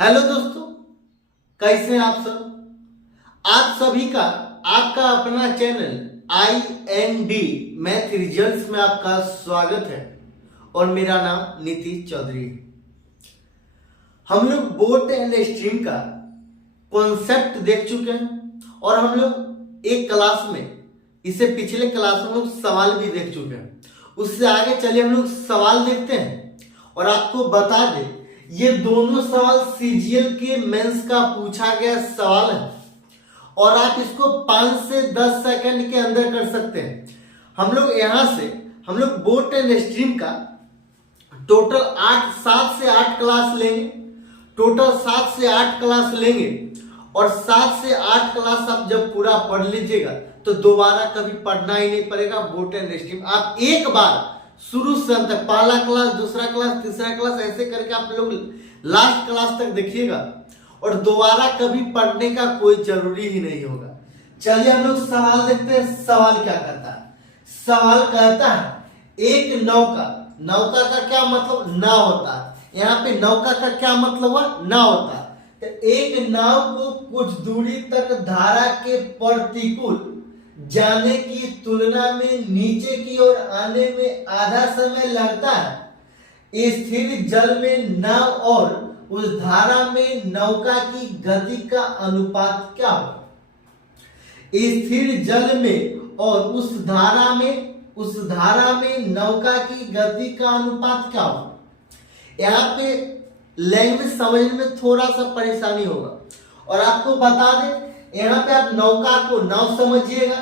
Hello दोस्तों, कैसे हैं आप सब। आप सभी का आपका अपना चैनल IND मैथ रिजल्ट्स में आपका स्वागत है और मेरा नाम नीतीश चौधरी है। हम लोग बोट एंड स्ट्रीम का कॉन्सेप्ट देख चुके हैं और हम लोग एक क्लास में इससे पिछले क्लास में हम लोग सवाल भी देख चुके हैं। उससे आगे चलिए हम लोग सवाल देखते हैं और आपको बता दें ये दोनों सवाल CGL के मेंस का पूछा गया सवाल है और आप इसको 5 से 10 सेकंड के अंदर कर सकते हैं। हम लोग यहां से हम लोग बोट एंड स्ट्रीम का टोटल 7 से 8 क्लास लेंगे। टोटल 7 से 8 क्लास लेंगे और 7 से 8 क्लास आप जब पूरा पढ़ लीजिएगा तो दोबारा कभी पढ़ना ही नहीं पड़ेगा। बोट एंड स्ट्रीम आप एक बार शुरू से अंत तक, पहला क्लास, दूसरा क्लास, तीसरा क्लास, ऐसे करके आप लोग लास्ट क्लास तक देखिएगा और दोबारा कभी पढ़ने का कोई जरूरी ही नहीं होगा। चलिए हम लोग सवाल देखते हैं। सवाल क्या कहता है? सवाल कहता है एक नौका, नौका का क्या मतलब? नाव होता है। यहाँ पे नौका का क्या मतलब हुआ? नाव होता है। तो एक नाव को कुछ दूरी तक धारा के प्रतिकूल जाने की तुलना में नीचे की ओर आने में आधा समय लगता है। स्थिर जल में नाव और उस धारा में नौका की गति का अनुपात क्या होगा? स्थिर जल में और उस धारा में नौका की गति का अनुपात क्या होगा? यहाँ पे लैंग्वेज समझने में थोड़ा सा परेशानी होगा और आपको बता दें यहाँ पे आप नौका को नाव समझिएगा।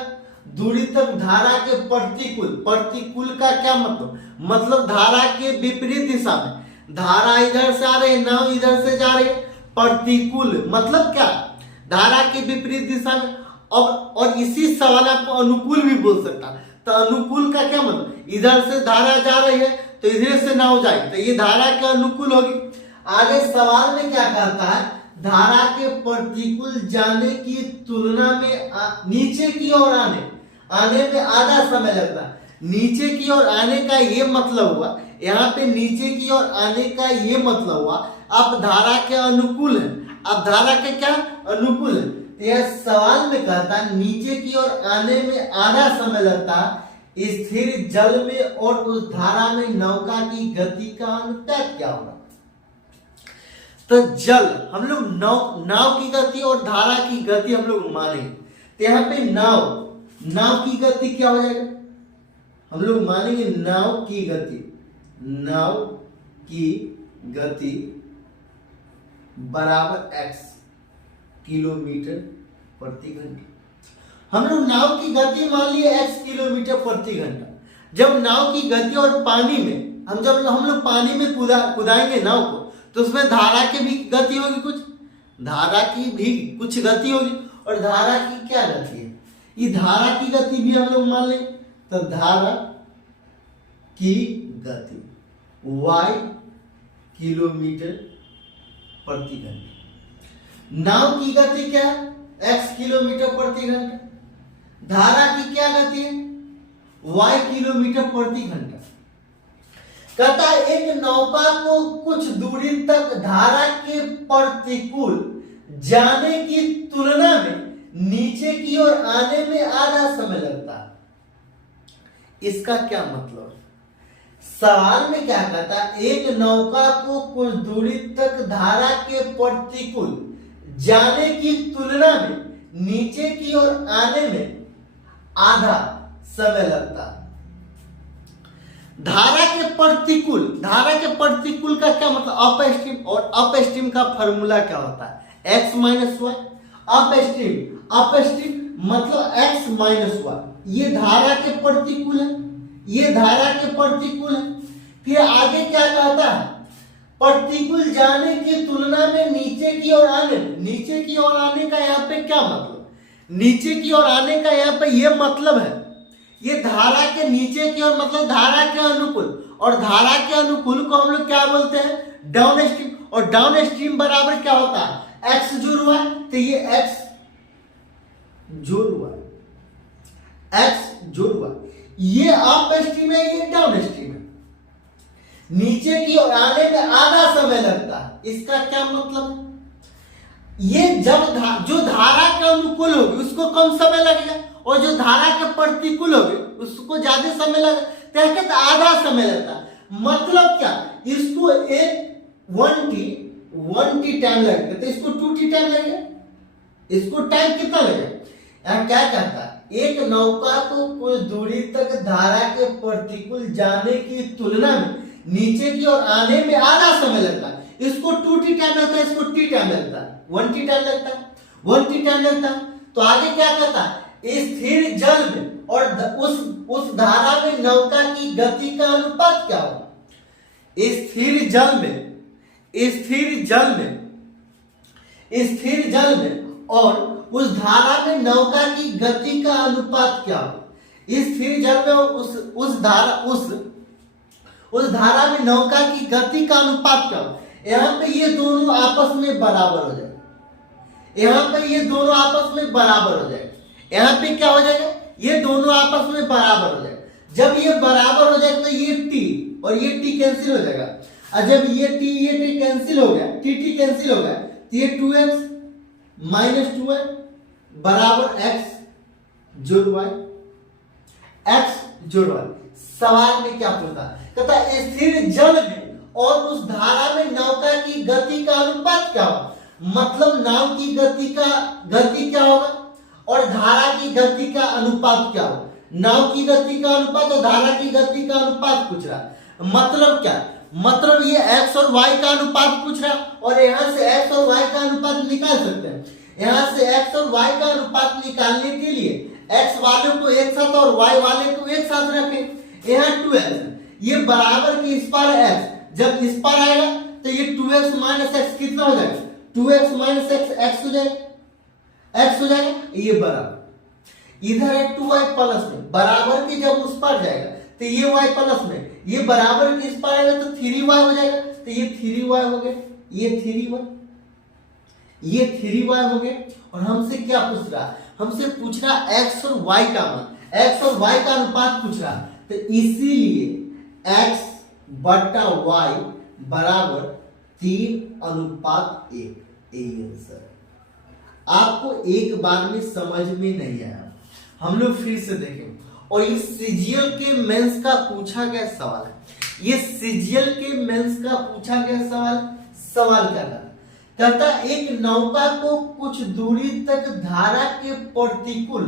दूरी तक धारा के प्रतिकूल, प्रतिकूल का क्या मतलब धारा के विपरीत दिशा में। धारा इधर से आ रही है, नाव इधर से जा रही है। प्रतिकूल मतलब क्या? धारा के विपरीत दिशा में। और इसी सवाल आपको अनुकूल भी बोल सकता है। तो अनुकूल का क्या मतलब? इधर से धारा जा रही है तो इधर से नाव जाएगी, तो ये धारा के अनुकूल होगी। आगे सवाल में क्या कहता है? धारा के प्रतिकूल जाने की तुलना में नीचे की ओर आने में आधा समय लगता है। नीचे की ओर आने का ये मतलब हुआ, यहाँ पे नीचे की ओर आने का ये मतलब हुआ आप धारा के अनुकूल हैं। आप धारा के क्या अनुकूल है? तो यह सवाल में कहता है नीचे की ओर आने में आधा समय लगता है। स्थिर जल में और उस धारा में नौका की गति का अनुपात क्या होगा? तो जल हम लोग नाव की गति और धारा की गति हम लोग मानेंगे। तो यहाँ पे नाव की गति क्या हो जाएगा? हम लोग मानेंगे नाव की गति बराबर x किलोमीटर प्रति घंटा। हम लोग नाव की गति मान लिए x किलोमीटर प्रति घंटा। जब नाव की गति और पानी में हम लोग पानी में कुदाएंगे नाव को तो उसमें धारा की भी गति होगी, धारा की भी कुछ गति होगी। और धारा की क्या गति है? ये धारा की गति भी हम लोग मान लें। तो धारा की गति y किलोमीटर प्रति घंटा। नाव की गति क्या है? x किलोमीटर प्रति घंटा। धारा की क्या गति है? y किलोमीटर प्रति घंटा। कहता है एक नौका को कुछ दूरी तक धारा के प्रतिकूल जाने की तुलना में नीचे की ओर आने में आधा समय लगता है। इसका क्या मतलब है? सवाल में क्या कहता है? एक नौका को कुछ दूरी तक धारा के प्रतिकूल जाने की तुलना में नीचे की ओर आने में आधा समय लगता है। धारा के प्रतिकूल का क्या मतलब? अप स्ट्रीम, और अप स्ट्रीम का फॉर्मूला क्या होता है? x minus y. अप स्ट्रीम मतलब x माइनस वाई। ये धारा के प्रतिकूल है, फिर आगे क्या कहता है? प्रतिकूल जाने की तुलना में नीचे की ओर आने का यहाँ पे क्या मतलब? नीचे की ओर आने का यहाँ पे ये मतलब है, ये धारा के नीचे की ओर मतलब धारा के अनुकूल। और धारा के अनुकूल को हम लोग क्या बोलते हैं? Down stream. और डाउन स्ट्रीम बराबर क्या होता है? x जोड़ हुआ, तो ये x जोड़ हुआ, ये अप स्ट्रीम है, ये डाउन स्ट्रीम है। नीचे की ओर आने में आधा समय लगता है। इसका क्या मतलब? ये जब जो धारा के अनुकूल होगी उसको कम समय लगेगा, और जो धारा के प्रतिकूल होगी उसको ज्यादा समय लगेगा। क्या कहते हैं, आधा समय लगता है। मतलब क्या, इसको एक 1t टाइम लगेगा, तो इसको 2t टाइम लगेगा। इसको टाइम कितना लगेगा? यहाँ क्या कहता है, एक नौका को कुछ दूरी तक धारा के प्रतिकूल जाने की तुलना में नीचे की ओर आने में आधा समय लगता है। इसको 2t टाइम लगता है, इसको t टाइम लगता है, 1t टाइम लगता है, 1t टाइम लगता है। तो आगे क्या कहता है, स्थिर जल में और उस धारा में नौका की गति का अनुपात क्या होगा? स्थिर जल में और उस धारा में नौका की गति का अनुपात क्या होगा? स्थिर जल में और उस धारा में नौका की गति का अनुपात क्या होगा? यहाँ पे ये दोनों आपस में बराबर हो जाएगा। यहाँ पे ये दोनों आपस में बराबर हो जाएगा। यहाँ पे क्या हो जाएगा, ये दोनों आपस में बराबर हो जाएगा। जब ये बराबर हो जाएगा तो ये t और ये t कैंसिल हो जाएगा, और जब ये t कैंसिल हो गया, t कैंसिल हो गया, तो ये 2x माइनस 2y बराबर x जोड़ y, x जोड़ y। सवाल में क्या पूछता है, कहता है स्थिर जल में और उस धारा में नौका की गति का अनुपात क्या होगा? मतलब नाव की गति क्या होगा और धारा की गति का अनुपात क्या होगा? नाव की गति का अनुपात और धारा की गति का अनुपात पूछ रहा। मतलब क्या, मतलब ये x और y का अनुपात पूछ रहा, और यहाँ से x और y का अनुपात निकाल सकते हैं। यहाँ से x और y का अनुपात निकालने के लिए x वाले को एक साथ और y वाले को एक साथ रखें। यहाँ 2x, ये बराबर के इस पार x, जब इस पार आएगा तो ये 2x माइनस x कितना हो जाएगा? 2x माइनस x हो जाएगा, x हो जाएगा। ये बराबर, इधर है 2y प्लस में, बराबर के जब उस पार जाएगा तो ये y प्लस में, ये बराबर के इस पार आएगा तो 3y हो जाएगा, तो ये 3y हो गया, ये 3y हो गया। और हमसे क्या पूछ रहा, हमसे पूछ रहा x और y का मान, x और y का अनुपात पूछ रहा। तो इसीलिए x बटा y बराबर 3:1। यही आंसर। आपको एक बार में समझ में नहीं आया, हम लोग फिर से देखें। और ये सीजीएल के मेंस का पूछा गया सवाल है, ये सीजीएल के मेंस का पूछा गया सवाल कहता एक नौका को कुछ दूरी तक धारा के प्रतिकूल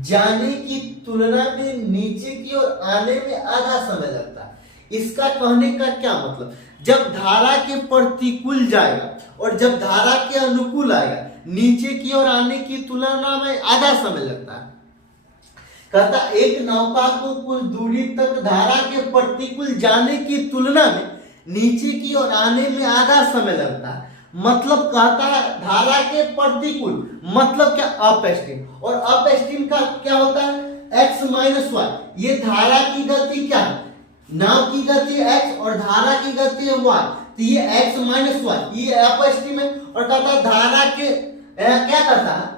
जाने की तुलना में नीचे की ओर आने में आधा समय लगता है। इसका कहने का क्या मतलब, जब धारा के प्रतिकूल जाएगा और जब धारा के अनुकूल आएगा, नीचे की ओर आने की तुलना में आधा समय लगता है। कहता एक नौका को कुछ दूरी तक धारा के प्रतिकूल जाने की तुलना में नीचे की ओर आने में आधा समय लगता है। मतलब कहता है धारा के प्रतिकूल, मतलब क्या, अप स्ट्रीम। और अप स्ट्रीम का क्या होता है, x माइनस वाई। ये धारा की गति क्या है, नाव की गति x और धारा की गति है y, तो ये x माइनस वाई, ये अप स्ट्रीम है। और कहता धारा के क्या करता है,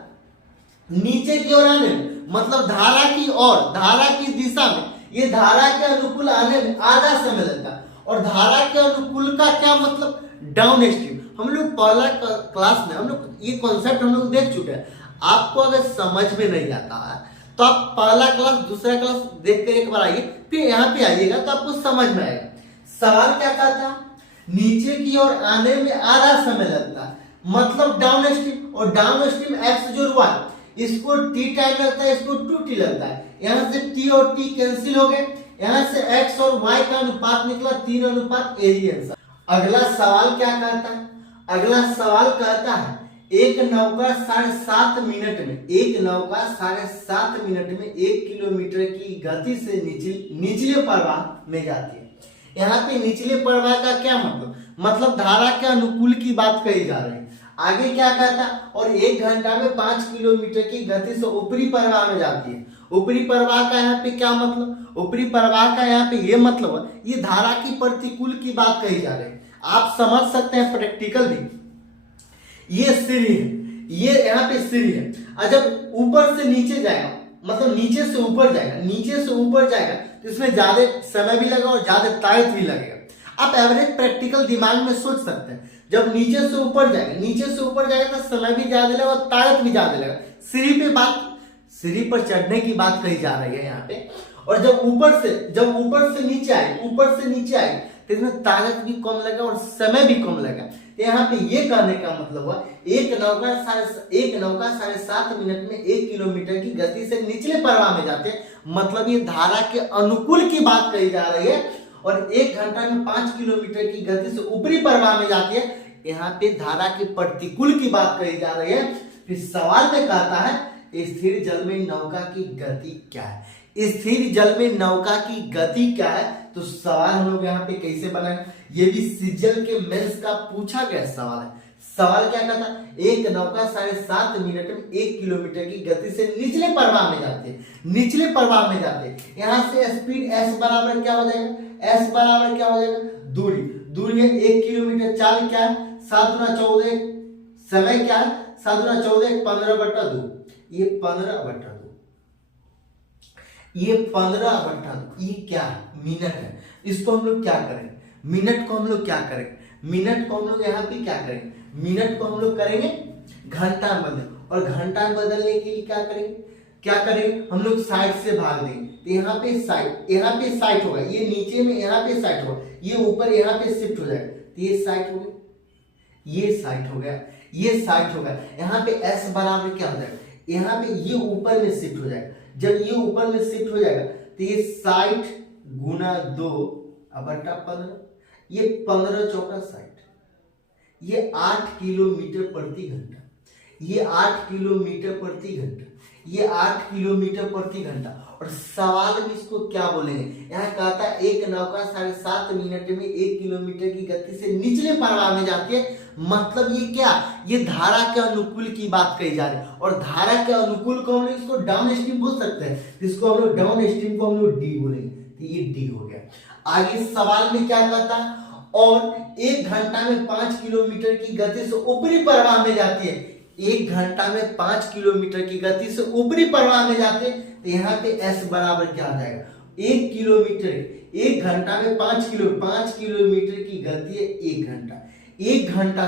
नीचे की ओर आने में, मतलब धारा की ओर, धारा की दिशा में, ये धारा के अनुकूल आने में आधा समय लगता है। और धारा के अनुकूल का क्या मतलब, डाउन स्ट्रीम। हम लोग पहला क्लास में हम लोग ये कॉन्सेप्ट हम लोग देख चुके हैं। आपको अगर समझ में नहीं आता है तो आप पहला क्लास दूसरा क्लास देख कर एक बार आइए, फिर यहाँ पे आइएगा तो आपको समझ में आएगा। सवाल क्या कहता है, नीचे की ओर आने में आधा समय लगता है, मतलब डाउन स्ट्रीम। और डाउन स्ट्रीम एक्स जोड़ वाई, इसको t टाइम लगता है, इसको 2t लगता है। यहाँ से t और t कैंसिल हो गए, यहाँ से x और y का अनुपात निकला 3:1। यही आंसर। अगला सवाल क्या कहता है, अगला सवाल कहता है एक नौका 7.5 मिनट में, एक नौका 7.5 मिनट में 1 किलोमीटर की गति से निचले प्रवाह में जाती है। यहाँ पे निचले प्रवाह का क्या मतलब धारा के अनुकूल की बात कही जा रही है। आगे क्या कहता है, और 1 घंटा में 5 किलोमीटर की गति से ऊपरी प्रवाह में जाती है। ऊपरी प्रवाह का यहाँ पे क्या मतलब, ऊपरी प्रवाह का यहाँ पे ये मतलब है, ये धारा की प्रतिकूल की बात कही जा रही है। आप समझ सकते हैं प्रैक्टिकल भी। ये सीढ़ी है, ये यहाँ पे सीढ़ी है, और जब ऊपर से नीचे जाएगा, मतलब नीचे से ऊपर जाएगा, नीचे से ऊपर जाएगा तो इसमें ज्यादा समय भी लगेगा और ज्यादा ताकत भी लगेगा। आप एवरेज प्रैक्टिकल दिमाग में सोच सकते हैं, जब नीचे से ऊपर जाएगा तो समय भी ज्यादा लगेगा और ताकत भी ज्यादा लगेगा। सीढ़ी पर चढ़ने की बात कही जा रही है यहाँ पे। और जब ऊपर से नीचे आए तो इसमें ताकत भी कम लगा और समय भी कम लगा। तो यहाँ पे ये कहने का मतलब हुआ एक नौका 7.5 मिनट में 1 किलोमीटर की गति से निचले प्रवाह में जाते हैं, मतलब ये धारा के अनुकूल की बात कही जा रही है। और 1 घंटा में 5 किलोमीटर की गति से ऊपरी प्रवाह में जाती है, यहाँ पे धारा के प्रतिकूल की बात कही जा रही है। फिर सवाल में कहता है स्थिर जल में नौका की गति क्या है। स्थिर जल में नौका की गति क्या है, तो सवाल हम लोग यहाँ पे कैसे बनाए, ये भी सीजल के मेंस का पूछा गया सवाल है। सवाल क्या कहता है, एक नौका 7.5 मिनट में 1 किलोमीटर की गति से निचले प्रवाह में जाते हैं। यहाँ से स्पीड s बराबर क्या हो जाएगा, दूरी है 1 किलोमीटर। चाल क्या है, 7 गुना 14, समय क्या है 7 गुना 14 15/2, ये 15/2, ये 15/2, ये क्या है, मिनट है। इसको हम लोग क्या करेंगे, मिनट को हम लोग यहाँ पे मिनट को हम लोग करेंगे घंटा में बदलें, और घंटा में बदलने के लिए क्या करेंगे हम लोग साइड से भाग देंगे। तो यहाँ पे साइड होगा, ये नीचे में यहाँ पे साइड होगा, ये ऊपर यहाँ पे शिफ्ट हो जाएगा। तो ये साइड हो गया, ये साइड हो गया। यहाँ पे s बराबर क्या हो जाएगा, यहाँ पे ये ऊपर में शिफ्ट हो जाएगा। जब ये ऊपर में शिफ्ट हो जाएगा तो ये 60 गुना 2/15, ये 15 चौका 60, ये 8 किलोमीटर प्रति घंटा, ये 8 किलोमीटर प्रति घंटा। और सवाल में इसको क्या बोलेंगे, यहाँ कहता है एक नौका 7.5 मिनट में 1 किलोमीटर की गति से निचले प्रवाह में जाती है, मतलब ये क्या, ये धारा के अनुकूल की बात कही जा रही है। और धारा के अनुकूल को हम लोग इसको डाउन स्ट्रीम बोल सकते हैं, इसको हम लोग डाउन स्ट्रीम को हम लोग डी बोलेंगे। तो ये डी हो गया। आगे सवाल में क्या कहता है, और 1 घंटा में 5 किलोमीटर की गति से ऊपरी प्रवाह में जाती है, 1 घंटा में 5 किलोमीटर की गति से ऊपरी प्रवाह में जाते हैं। तो यहाँ पे s बराबर क्या आ जाएगा, 1 घंटा में 5 किलोमीटर की गति है 1 घंटा, 1 घंटा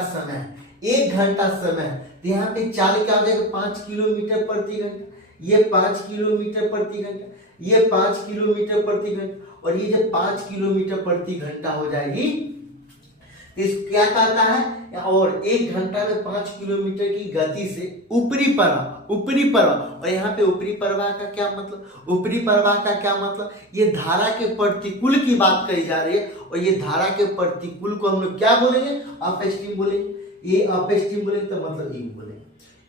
समय। तो यहाँ पे चाल क्या हो जाएगा, 5 किलोमीटर प्रति घंटा, ये 5 किलोमीटर प्रति घंटा, ये 5 किलोमीटर प्रति घंटा, और ये जब 5 किलोमीटर प्रति घंटा हो जाएगी तो इस क्या कहता है, और 1 घंटा में 5 किलोमीटर की गति से ऊपरी प्रवाह। और यहाँ पे ऊपरी प्रवाह का क्या मतलब, ये धारा के प्रतिकूल की बात कही जा रही है। और ये धारा के प्रतिकूल को हम लोग क्या बोलेंगे, अप स्ट्रीम बोलेंगे। ये अप स्ट्रीम बोलेंगे तो मतलब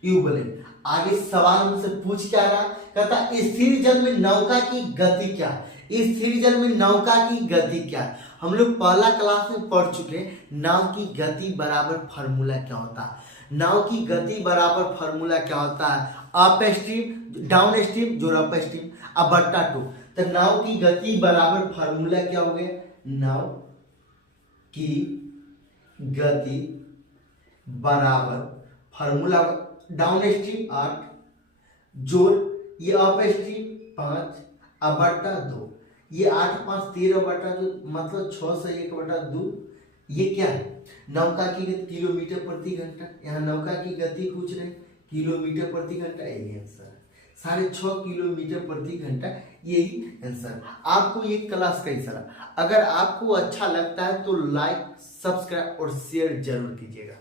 यू बोलेंगे। आगे सवाल हमसे पूछ क्या रहा, कहता स्थिर जल में नौका की गति क्या है। स्थिर जल में नौका की गति क्या है, हम लोग पहला क्लास में पढ़ चुके हैं, नाव की गति बराबर फार्मूला क्या होता है। नाव की गति बराबर फार्मूला क्या होता है, अप स्ट्रीम डाउन स्ट्रीम जोड़ अप स्ट्रीम बट्टा 2। तो नाव की गति बराबर फार्मूला क्या हो गया, नाव की गति बराबर फार्मूला डाउन स्ट्रीम 8 जोड़ ये अप स्ट्रीम 5 बट्टा 2, ये 8 5 13/2, मतलब 6 से 1/2। ये क्या है, नौका की गति किलोमीटर प्रति घंटा, यहाँ नौका की गति पूछ रहे किलोमीटर प्रति घंटा, यही आंसर है 6.5 किलोमीटर प्रति घंटा, यही आंसर। आपको ये क्लास कैसा लगा, अगर आपको अच्छा लगता है तो लाइक सब्सक्राइब और शेयर जरूर कीजिएगा।